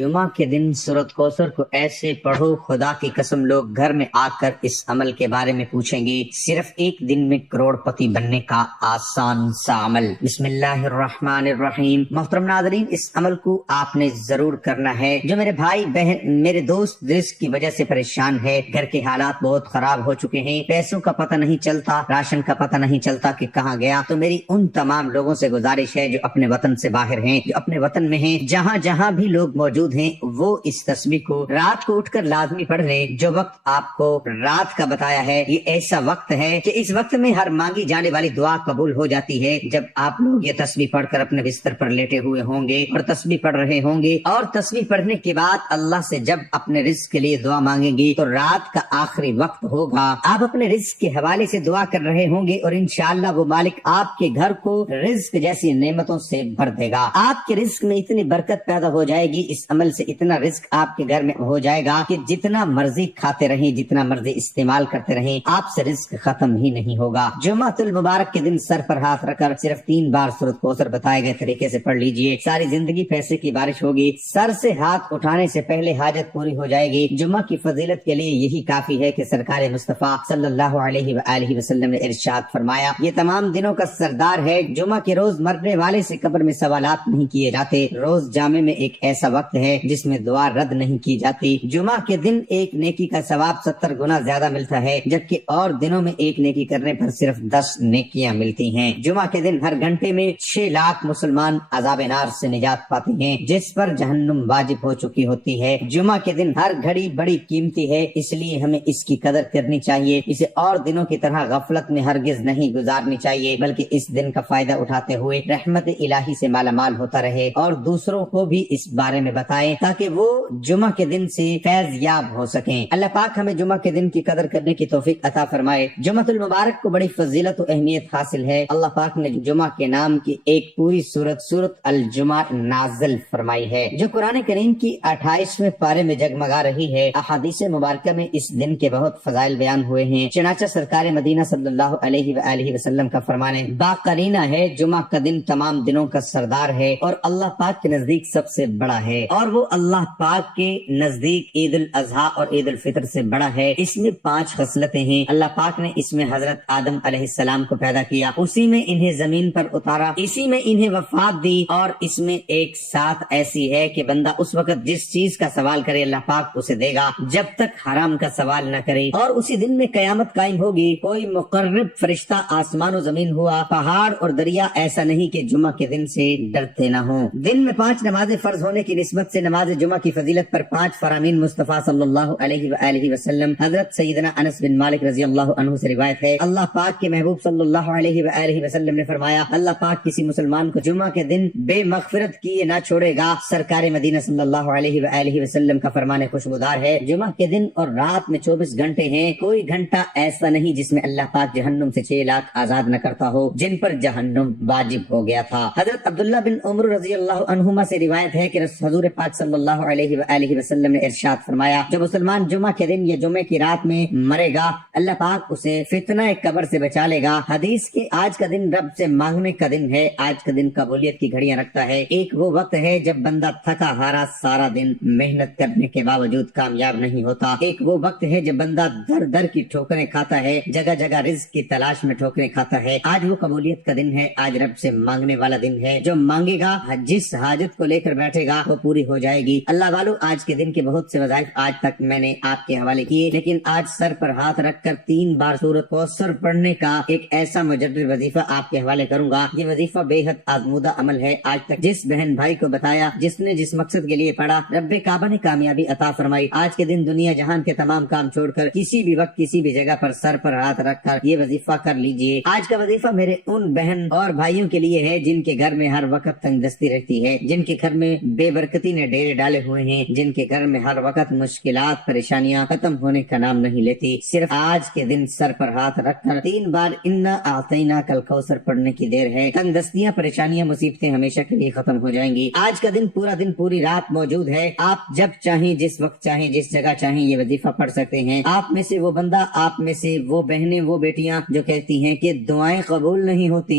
جمعہ کے دن سورۃ کوثر کو ایسے پڑھو، خدا کی قسم لوگ گھر میں آ کر اس عمل کے بارے میں پوچھیں گے۔ صرف ایک دن میں کروڑ پتی بننے کا آسان سا عمل۔ بسم اللہ الرحمن الرحیم۔ محترم ناظرین، اس عمل کو آپ نے ضرور کرنا ہے۔ جو میرے بھائی بہن، میرے دوست رزق کی وجہ سے پریشان ہے، گھر کے حالات بہت خراب ہو چکے ہیں، پیسوں کا پتہ نہیں چلتا، راشن کا پتہ نہیں چلتا کہ کہاں گیا، تو میری ان تمام لوگوں سے گزارش ہے جو اپنے وطن سے باہر ہیں، جو اپنے وطن میں ہیں، جہاں جہاں بھی لوگ موجود ہیں، وہ اس تسبیح کو رات کو اٹھ کر لازمی پڑھ لیں۔ جو وقت آپ کو رات کا بتایا ہے، یہ ایسا وقت ہے کہ اس وقت میں ہر مانگی جانے والی دعا قبول ہو جاتی ہے۔ جب آپ لوگ یہ تسبیح پڑھ کر اپنے بستر پر لیٹے ہوئے ہوں گے اور تسبیح پڑھ رہے ہوں گے، اور تسبیح پڑھنے کے بعد اللہ سے جب اپنے رزق کے لیے دعا مانگیں گے، تو رات کا آخری وقت ہوگا، آپ اپنے رزق کے حوالے سے دعا کر رہے ہوں گے، اور انشاءاللہ وہ مالک آپ کے گھر کو رزق جیسی نعمتوں سے بھر دے گا۔ آپ کے رزق میں اتنی برکت پیدا ہو جائے گی، اس عمل سے اتنا رزق آپ کے گھر میں ہو جائے گا کہ جتنا مرضی کھاتے رہیں، جتنا مرضی استعمال کرتے رہیں، آپ سے رزق ختم ہی نہیں ہوگا۔ جمعہ المبارک کے دن سر پر ہاتھ رکھ کر صرف 3 بار سورۃ کوثر بتائے گئے طریقے سے پڑھ لیجئے، ساری زندگی پیسے کی بارش ہوگی۔ سر سے ہاتھ اٹھانے سے پہلے حاجت پوری ہو جائے گی۔ جمعہ کی فضیلت کے لیے یہی کافی ہے کہ سرکار مصطفیٰ صلی اللہ علیہ وآلہ وسلم نے ارشاد فرمایا، یہ تمام دنوں کا سردار ہے۔ جمعہ کے روز مرنے والے سے قبر میں سوالات نہیں کیے جاتے۔ روز جامع میں ایک ایسا وقت ہے جس میں دعا رد نہیں کی جاتی۔ جمعہ کے دن ایک نیکی کا ثواب 70 گنا زیادہ ملتا ہے، جبکہ اور دنوں میں ایک نیکی کرنے پر صرف 10 نیکیاں ملتی ہیں۔ جمعہ کے دن ہر گھنٹے میں 6 لاکھ مسلمان عذاب نار سے نجات پاتے ہیں، جس پر جہنم واجب ہو چکی ہوتی ہے۔ جمعہ کے دن ہر گھڑی بڑی قیمتی ہے، اس لیے ہمیں اس کی قدر کرنی چاہیے۔ اسے اور دنوں کی طرح غفلت میں ہرگز نہیں گزارنی چاہیے، بلکہ اس دن کا فائدہ اٹھاتے ہوئے رحمت الہی سے مالا مال ہوتا رہے، اور دوسروں کو بھی اس بارے میں بتائیں تاکہ وہ جمعہ کے دن سے فیض یاب ہو سکیں۔ اللہ پاک ہمیں جمعہ کے دن کی قدر کرنے کی توفیق عطا فرمائے۔ جمعہ المبارک کو بڑی فضیلت و اہمیت حاصل ہے۔ اللہ پاک نے جمعہ کے نام کی ایک پوری سورۃ الجمعہ نازل فرمائی ہے، جو قرآن کریم کی 28ویں پارے میں جگمگا رہی ہے۔ احادیث مبارکہ میں اس دن کے بہت فضائل بیان ہوئے ہیں، چنانچہ سرکار مدینہ صلی اللہ علیہ وآلہ وسلم کا فرمان باقرینہ ہے، جمعہ کا دن تمام دنوں کا سردار ہے اور اللہ پاک کے نزدیک سب سے بڑا ہے، اور وہ اللہ پاک کے نزدیک عید الاضحیٰ اور عید الفطر سے بڑا ہے۔ اس میں 5 خصلتیں ہیں۔ اللہ پاک نے اس میں حضرت آدم علیہ السلام کو پیدا کیا، اسی میں انہیں زمین پر اتارا، اسی میں انہیں وفات دی، اور اس میں ایک ساتھ ایسی ہے کہ بندہ اس وقت جس چیز کا سوال کرے اللہ پاک اسے دے گا جب تک حرام کا سوال نہ کرے، اور اسی دن میں قیامت قائم ہوگی۔ کوئی مقرب فرشتہ آسمان و زمین ہوا، پہاڑ اور دریا ایسا نہیں کہ جمعہ کے دن سے ڈرتے نہ ہوں۔ دن میں 5 نمازیں فرض ہونے کی نسبت سے نماز جمعہ کی فضیلت پر 5 فرامین مصطفیٰ صلی اللہ علیہ وآلہ وسلم حضرت سیدنا انس بن مالک رضی اللہ عنہ سے روایت ہے، اللہ پاک کے محبوب صلی اللہ علیہ وآلہ وسلم نے فرمایا، اللہ پاک کسی مسلمان کو جمعہ کے دن بے مغفرت کیے نہ چھوڑے گا۔ سرکار مدینہ صلی اللہ علیہ وآلہ وسلم کا فرمان خوشبودار ہے، جمعہ کے دن اور رات میں 24 گھنٹے ہیں، کوئی گھنٹہ ایسا نہیں جس میں اللہ پاک جہنم سے 6 لاکھ آزاد نہ کرتا ہو جن پر جہنم واجب ہو گیا تھا۔ حضرت عبداللہ بن عمر رضی اللہ عنہما سے روایت ہے کہ حضور پاک صلی اللہ علیہ وآلہ وسلم نے ارشاد فرمایا، جو مسلمان جمعہ کے دن یا جمعے کی رات میں مرے گا، اللہ پاک اسے فتنہ قبر سے بچا لے گا۔ حدیث کے آج کا دن رب سے مانگنے کا دن ہے، آج کا دن قبولیت کی گھڑیاں رکھتا ہے۔ ایک وہ وقت ہے جب بندہ تھکا ہارا سارا دن محنت کرنے کے باوجود کامیاب نہیں ہوتا۔ ایک وہ وقت ہے جب بندہ در در کی ٹھوکریں کھاتا ہے، جگہ جگہ رزق کی تلاش میں ٹھوکریں کھاتا ہے۔ آج وہ قبولیت کا دن ہے، آج رب سے مانگنے والا دن ہے۔ جو مانگے گا، جس حاجت کو لے کر بیٹھے گا، وہ پوری ہو جائے گی۔ اللہ والو، آج کے دن کے بہت سے وظائف آج تک میں نے آپ کے حوالے کیے، لیکن آج سر پر ہاتھ رکھ کر 3 بار سورۃ کوثر پڑھنے کا ایک ایسا مجدد وظیفہ آپ کے حوالے کروں گا۔ یہ وظیفہ بے حد آزمودہ عمل ہے۔ آج تک جس بہن بھائی کو بتایا، جس نے جس مقصد کے لیے پڑھا، رب کعبہ نے کامیابی عطا فرمائی۔ آج کے دن دنیا جہان کے تمام کام چھوڑ کر کسی بھی وقت کسی بھی جگہ پر سر پر ہاتھ رکھ کر یہ وظیفہ کر لیجئے۔ آج کا وظیفہ میرے ان بہن اور بھائیوں کے لیے ہے جن کے گھر میں ہر وقت تنگ دستی رہتی ہے، جن کے گھر میں بے برکتی نے ڈیرے ڈالے ہوئے ہیں، جن کے گھر میں ہر وقت مشکلات پریشانیاں ختم ہونے کا نام نہیں لیتی۔ صرف آج کے دن سر پر ہاتھ رکھ کر 3 بار انا اعطیناک الکوثر پڑھنے کی دیر ہے، تنگ دستیاں، پریشانیاں، مصیبتیں ہمیشہ کے لیے ختم ہو جائیں گی۔ آج کا دن پورا دن پوری رات موجود ہے، آپ جب چاہیں، جس وقت چاہیں، جس جگہ چاہیں یہ وظیفہ پڑھ سکتے ہیں۔ آپ میں سے وہ بندہ، آپ میں سے وہ بہنیں، وہ بیٹیاں جو کہتی ہیں کہ دعائیں قبول نہیں ہوتی،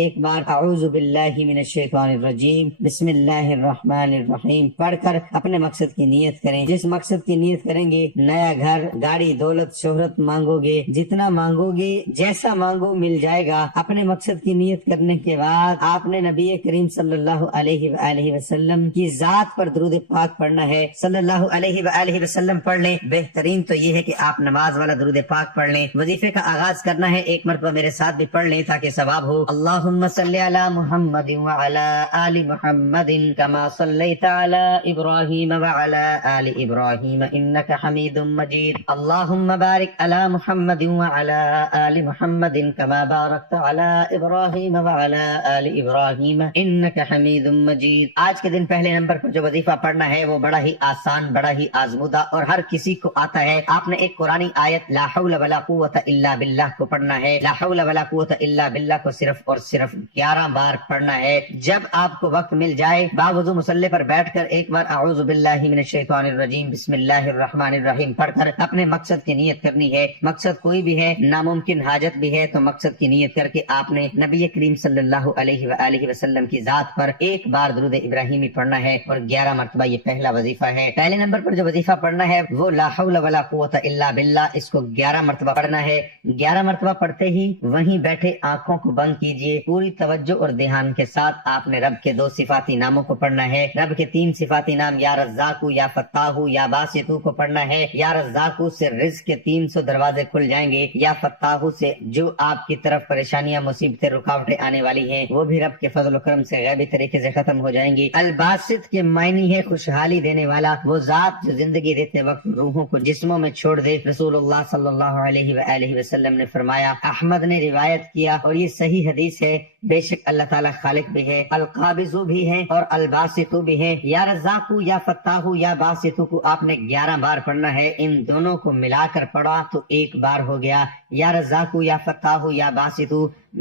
ایک بار اعوذ باللہ من الشیطان الرجیم بسم اللہ الرحمن الرحیم پڑھ کر اپنے مقصد کی نیت کریں۔ جس مقصد کی نیت کریں گے، نیا گھر، گاڑی، دولت، شہرت مانگو گے، جتنا مانگو گے، جیسا مانگو مل جائے گا۔ اپنے مقصد کی نیت کرنے کے بعد آپ نے نبی کریم صلی اللہ علیہ وآلہ وسلم کی ذات پر درود پاک پڑھنا ہے۔ صلی اللہ علیہ وآلہ وسلم پڑھ لیں۔ بہترین تو یہ ہے کہ آپ نماز والا درود پاک پڑھ لیں۔ وظیفے کا آغاز کرنا ہے، ایک مرتبہ میرے ساتھ بھی پڑھ لیں تاکہ ثواب ہو۔ اللہم صلی علی محمد وعلی آل محمد کما صلیت علی ابراہیم وعلی آل ابراہیم انک حمید مجید۔ اللہم بارک علی محمد وعلی آل محمد کما بارکت علی ابراہیم وعلی آل ابراہیم انک حمید مجید۔ آج کے دن پہلے نمبر پر جو وظیفہ پڑھنا ہے وہ بڑا ہی آسان، بڑا ہی آزمودہ اور ہر کسی کو آتا ہے۔ آپ نے ایک قرآنی آیت لا حول ولا قوت الا باللہ کو پڑھنا ہے۔ لا حول ولا قوت الا باللہ کو صرف اور صرف 11 بار پڑھنا ہے۔ جب آپ کو وقت مل جائے، باوضو مصلی پر بیٹھ کر ایک بار اعوذ باللہ من الشیطان الرجیم بسم اللہ الرحمن الرحیم پڑھ کر اپنے مقصد کی نیت کرنی ہے۔ مقصد کوئی بھی ہے، ناممکن حاجت بھی ہے، تو مقصد کی نیت کر کے آپ نے نبی کریم صلی اللہ علیہ وآلہ وسلم کی ذات پر ایک بار درود ابراہیمی پڑھنا ہے اور 11 مرتبہ یہ پہلا وظیفہ ہے۔ پہلے نمبر پر جو وظیفہ پڑھنا ہے وہ لا حول ولا قوت الا باللہ، اس کو 11 مرتبہ پڑھنا ہے۔ 11 مرتبہ پڑھتے ہی وہیں بیٹھے آنکھوں کو بند کیجئے، پوری توجہ اور دھیان کے ساتھ آپ نے رب کے 2 صفاتی ناموں کو پڑھنا ہے۔ رب کے 3 صفاتی نام یا رزاق یا فتاح یا باسط کو پڑھنا ہے۔ یا رزاق سے رزق کے 300 دروازے کھل جائیں گے، یا فتاح سے جو آپ کی طرف پریشانیاں، مصیبتیں، رکاوٹیں آنے والی ہیں وہ بھی رب کے فضل و کرم سے غیبی طریقے سے ختم ہو جائیں گی۔ الباسط کے معنی ہے خوشحالی دینے والا، وہ ذات جو زندگی دیتے وقت روحوں کو جسموں میں چھوڑ دے۔ رسول اللہ صلی اللہ علیہ وآلہ وسلم نے فرمایا، احمد نے روایت کیا اور یہ صحیح حدیث ہے، بے شک اللہ تعالیٰ خالق بھی ہے، القابض بھی ہے اور الباسط بھی ہے۔ یا رزاق یا فتاح یا باسط کو آپ نے 11 بار پڑھنا ہے۔ ان دونوں کو ملا کر پڑھا تو ایک بار ہو گیا، یا رزاق یا فتاح یا باسط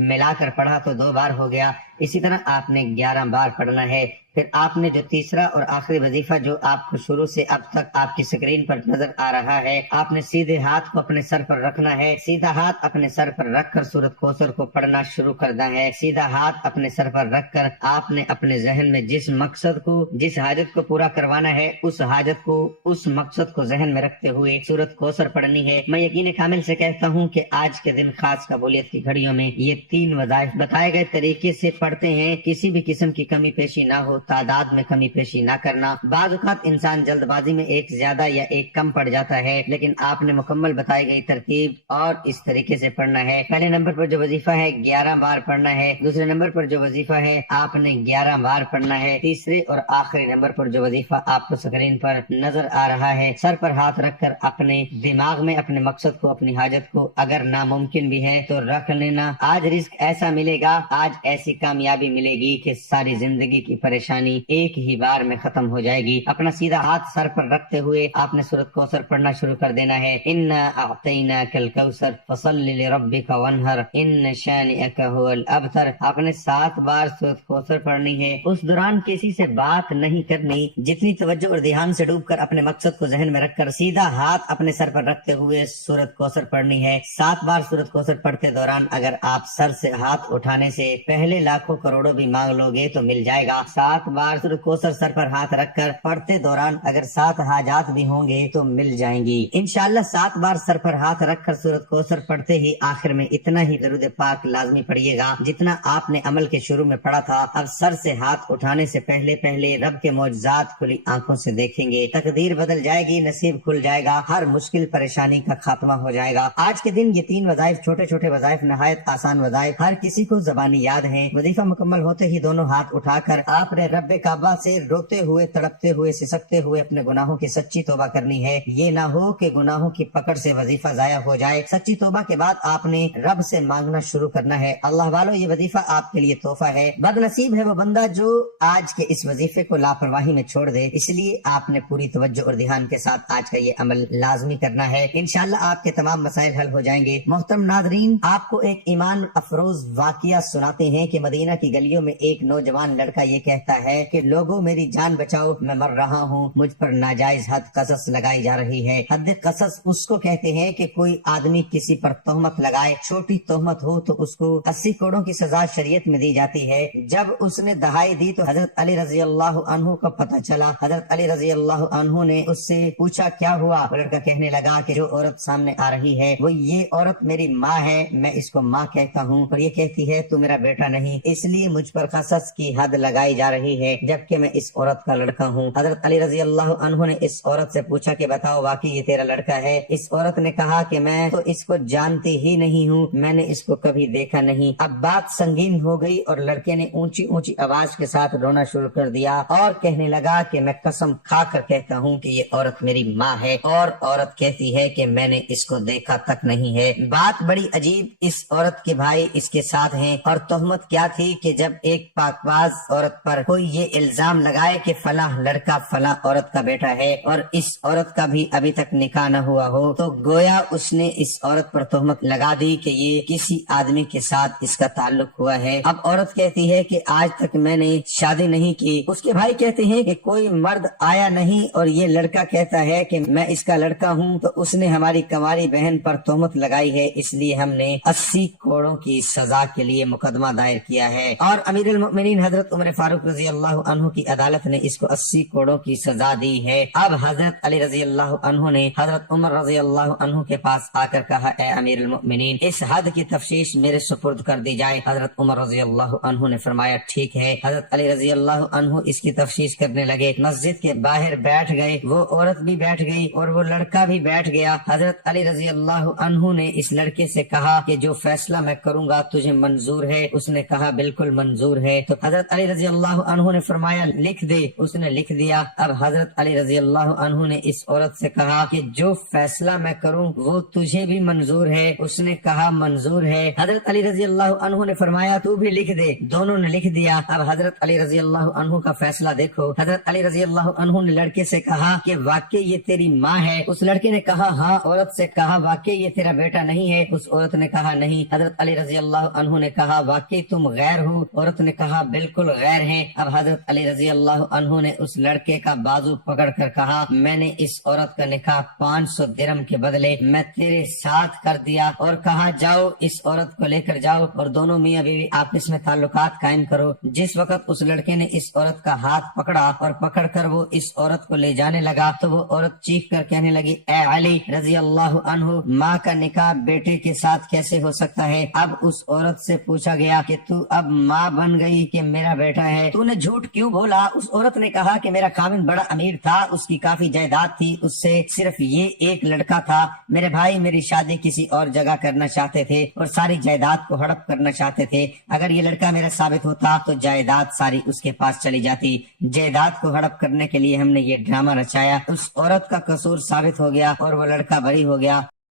ملا کر پڑھا تو 2 بار ہو گیا۔ اسی طرح آپ نے 11 بار پڑھنا ہے۔ پھر آپ نے جو تیسرا اور آخری وظیفہ جو آپ کو شروع سے اب تک آپ کی سکرین پر نظر آ رہا ہے، آپ نے سیدھے ہاتھ کو اپنے سر پر رکھنا ہے۔ سیدھا ہاتھ اپنے سر پر رکھ کر سورۃ کوثر کو پڑھنا شروع کرنا ہے۔ سیدھا ہاتھ اپنے سر پر رکھ کر آپ نے اپنے ذہن میں جس مقصد کو، جس حاجت کو پورا کروانا ہے، اس حاجت کو، اس مقصد کو ذہن میں رکھتے ہوئے سورۃ کوثر پڑھنی ہے۔ میں یقین کامل سے کہتا ہوں کہ آج کے دن خاص قبولیت کی گھڑیوں میں یہ 3 وظائف بتائے گئے طریقے سے پڑھتے ہیں، کسی بھی قسم کی کمی پیشی نہ ہو، تعداد میں کمی پیشی نہ کرنا۔ بعض اوقات انسان جلد بازی میں ایک زیادہ یا ایک کم پڑ جاتا ہے، لیکن آپ نے مکمل بتائی گئی ترتیب اور اس طریقے سے پڑھنا ہے۔ پہلے نمبر پر جو وظیفہ ہے 11 بار پڑھنا ہے۔ دوسرے نمبر پر جو وظیفہ ہے آپ نے 11 بار پڑھنا ہے۔ تیسرے اور آخری نمبر پر جو وظیفہ آپ کو سکرین پر نظر آ رہا ہے، سر پر ہاتھ رکھ کر اپنے دماغ میں اپنے مقصد کو، اپنی حاجت کو اگر ناممکن بھی ہے تو رکھ لینا۔ آج رزق ایسا ملے گا، آج ایسی کامیابی ملے گی کہ ساری زندگی کی پریشانی ایک ہی بار میں ختم ہو جائے گی۔ اپنا سیدھا ہاتھ سر پر رکھتے ہوئے آپ نے سورۃ کوثر پڑھنا شروع کر دینا ہے۔ انا اعطیناک الکوثر فصل لربک وانحر ان شانئک هو الابتر۔ آپ نے 7 بار سورۃ کوثر پڑھنی ہے۔ اس دوران کسی سے بات نہیں کرنی، جتنی توجہ اور دھیان سے ڈوب کر اپنے مقصد کو ذہن میں رکھ کر سیدھا ہاتھ اپنے سر پر رکھتے ہوئے سورۃ کوثر پڑھنی ہے۔ 7 بار سورۃ کوثر پڑھتے دوران اگر آپ سر سے ہاتھ اٹھانے سے پہلے لاکھوں کروڑوں بھی مانگ لو گے تو مل جائے گا۔ 7 بار سورۃ کوثر سر پر ہاتھ رکھ کر پڑھتے دوران اگر 7 حاجات بھی ہوں گے تو مل جائیں گی انشاءاللہ۔ 7 بار سر پر ہاتھ رکھ کر سورۃ کوثر پڑھتے ہی آخر میں اتنا ہی درود پاک لازمی پڑھیے گا جتنا آپ نے عمل کے شروع میں پڑھا تھا۔ اب سر سے ہاتھ اٹھانے سے پہلے رب کے معجزات کھلی آنکھوں سے دیکھیں گے، تقدیر بدل جائے گی، نصیب کھل جائے گا، ہر مشکل پریشانی کا خاتمہ ہو جائے گا۔ آج کے دن یہ 3 وظائف، چھوٹے چھوٹے وظائف، نہایت آسان وظائف، ہر کسی کو زبانی یاد ہیں۔ وظیفہ مکمل ہوتے ہی دونوں ہاتھ اٹھا کر آپ نے رب کعبہ سے روتے ہوئے، تڑپتے ہوئے، سسکتے ہوئے اپنے گناہوں کی سچی توبہ کرنی ہے۔ یہ نہ ہو کہ گناہوں کی پکڑ سے وظیفہ ضائع ہو جائے۔ سچی توبہ کے بعد آپ نے رب سے مانگنا شروع کرنا ہے۔ اللہ والو، یہ وظیفہ آپ کے لیے تحفہ ہے۔ بد نصیب ہے وہ بندہ جو آج کے اس وظیفے کو لاپرواہی میں چھوڑ دے، اس لیے آپ نے پوری توجہ اور دھیان کے ساتھ آج کا یہ عمل لازمی کرنا ہے۔ انشاءاللہ آپ کے تمام مسائل حل ہو جائیں گے۔ محترم ناظرین، آپ کو ایک ایمان افروز واقعہ سناتے ہیں کہ مدینہ کی گلیوں میں ایک نوجوان لڑکا یہ کہتا ہے کہ لوگوں میری جان بچاؤ، میں مر رہا ہوں، مجھ پر ناجائز حد قصص لگائی جا رہی ہے۔ حد قصص اس کو کہتے ہیں کہ کوئی آدمی کسی پر تہمت لگائے، چھوٹی تہمت ہو تو اس کو 80 کوڑوں کی سزا شریعت میں دی جاتی ہے۔ جب اس نے دہائی دی تو حضرت علی رضی اللہ عنہ کو پتہ چلا۔ حضرت علی رضی اللہ عنہ نے اس سے پوچھا کیا ہوا؟ وہ لڑکا کہنے لگا کہ جو عورت سامنے آ رہی ہے وہ یہ عورت میری ماں ہے، میں اس کو ماں کہتا ہوں، اور یہ کہتی ہے تو میرا بیٹا نہیں، اس لیے مجھ پر قصص کی حد لگائی جا رہی ہے جبکہ میں اس عورت کا لڑکا ہوں۔ حضرت علی رضی اللہ عنہ نے اس عورت سے پوچھا کہ بتاؤ واقعی یہ تیرا لڑکا ہے؟ اس عورت نے کہا کہ میں تو اس کو جانتی ہی نہیں ہوں، میں نے اس کو کبھی دیکھا نہیں۔ اب بات سنگین ہو گئی اور لڑکے نے اونچی اونچی آواز کے ساتھ رونا شروع کر دیا اور کہنے لگا کہ میں قسم کھا کر کہتا ہوں کہ یہ عورت میری ماں ہے، اور عورت کہتی ہے کہ میں نے اس کو دیکھا تک نہیں ہے۔ بات بڑی عجیب، اس عورت کے بھائی اس کے ساتھ ہیں، اور تہمت کیا تھی کہ جب ایک پاکباز عورت پر کوئی یہ الزام لگائے کہ فلاں لڑکا فلاں عورت کا بیٹا ہے اور اس عورت کا بھی ابھی تک نکاح نہ ہوا ہو، تو گویا اس نے اس عورت پر تہمت لگا دی کہ یہ کسی آدمی کے ساتھ اس کا تعلق ہوا ہے۔ اب عورت کہتی ہے کہ آج تک میں نے شادی نہیں کی۔ اس کے بھائی کہتے ہیں کہ کوئی مرد آیا نہیں، اور یہ لڑکا کہتا ہے کہ میں اس کا لڑکا ہوں، تو اس نے ہماری کنواری بہن پر تہمت لگائی ہے، اس لیے ہم نے 80 کوڑوں کی سزا کے لیے مقدمہ دائر کیا ہے، اور امیر المؤمنین حضرت عمر فاروق رضی اللہ عنہ کی عدالت نے اس کو 80 کوڑوں کی سزا دی ہے۔ اب حضرت علی رضی اللہ عنہ نے حضرت عمر رضی اللہ عنہ کے پاس آ کر کہا اے امیر المؤمنین، اس حد کی تفتیش میرے سپرد کر دی جائے۔ حضرت عمر رضی اللہ عنہ نے فرمایا ٹھیک ہے۔ حضرت علی رضی اللہ عنہ اس کی تفتیش کرنے لگے، مسجد کے باہر بیٹھ گئے، وہ عورت بھی بیٹھ گئی اور وہ لڑکا بھی بیٹھ گیا۔ حضرت علی رضی اللہ عنہ نے اس لڑکے سے کہا کہ جو فیصلہ میں کروں گا تجھے منظور ہے؟ اس نے کہا بالکل منظور ہے۔ تو حضرت علی رضی اللہ عنہ نے فرمایا لکھ دے۔ اس نے لکھ دیا۔ اب حضرت علی رضی اللہ عنہ نے اس عورت سے کہا کہ جو فیصلہ میں کروں وہ تجھے بھی منظور ہے؟ اس نے کہا منظور ہے۔ حضرت علی رضی اللہ عنہ نے فرمایا تو بھی لکھ دے۔ دونوں نے لکھ دیا۔ اب حضرت علی رضی اللہ عنہ کا فیصلہ دیکھو۔ حضرت علی رضی اللہ عنہ نے لڑکے سے کہا کہ واقعی یہ تیری ماں ہے؟ اس لڑکے نے کہا ہاں۔ عورت سے کہا واقعی یہ تیرا بیٹا نہیں ہے؟ اس عورت نے کہا نہیں۔ حضرت علی رضی اللہ عنہ نے کہا واقعی تم غیر ہو؟ عورت نے کہا بالکل غیر ہیں۔ اب حضرت علی رضی اللہ عنہ نے اس لڑکے کا بازو پکڑ کر کہا میں نے اس عورت کا نکاح 500 درہم کے بدلے میں تیرے ساتھ کر دیا، اور کہا جاؤ اس عورت کو لے کر جاؤ اور دونوں میاں بیوی آپس میں تعلقات قائم کرو۔ جس وقت اس لڑکے نے اس عورت کا ہاتھ پکڑا اور پکڑ کر وہ اس عورت کو لے جانے لگا تو وہ عورت چیخ کر کہنے لگی اے علی رضی اللہ عنہ، ماں کا نکاح بیٹے کے ساتھ کیسے ہو سکتا ہے؟ اب اس عورت سے پوچھا گیا کہ تو اب ماں بن گئی کہ میرا بیٹا ہے، تو نے جھوٹ کیوں بولا؟ اس عورت نے کہا کہ میرا خاوند بڑا امیر تھا، اس کی کافی جائیداد تھی، اس سے صرف یہ ایک لڑکا تھا، میرے بھائی میری شادی کسی اور جگہ کرنا چاہتے تھے اور ساری جائیداد کو ہڑپ کرنا چاہتے تھے، اگر یہ لڑکا میرا ثابت ہوتا تو جائیداد ساری اس کے پاس چلی جاتی، جائیداد کو ہڑپ کرنے کے لیے ہم نے یہ ڈرامہ رچایا۔ اس عورت کا قصور ثابت ہو گیا اور وہ لڑکا بری ہو گیا۔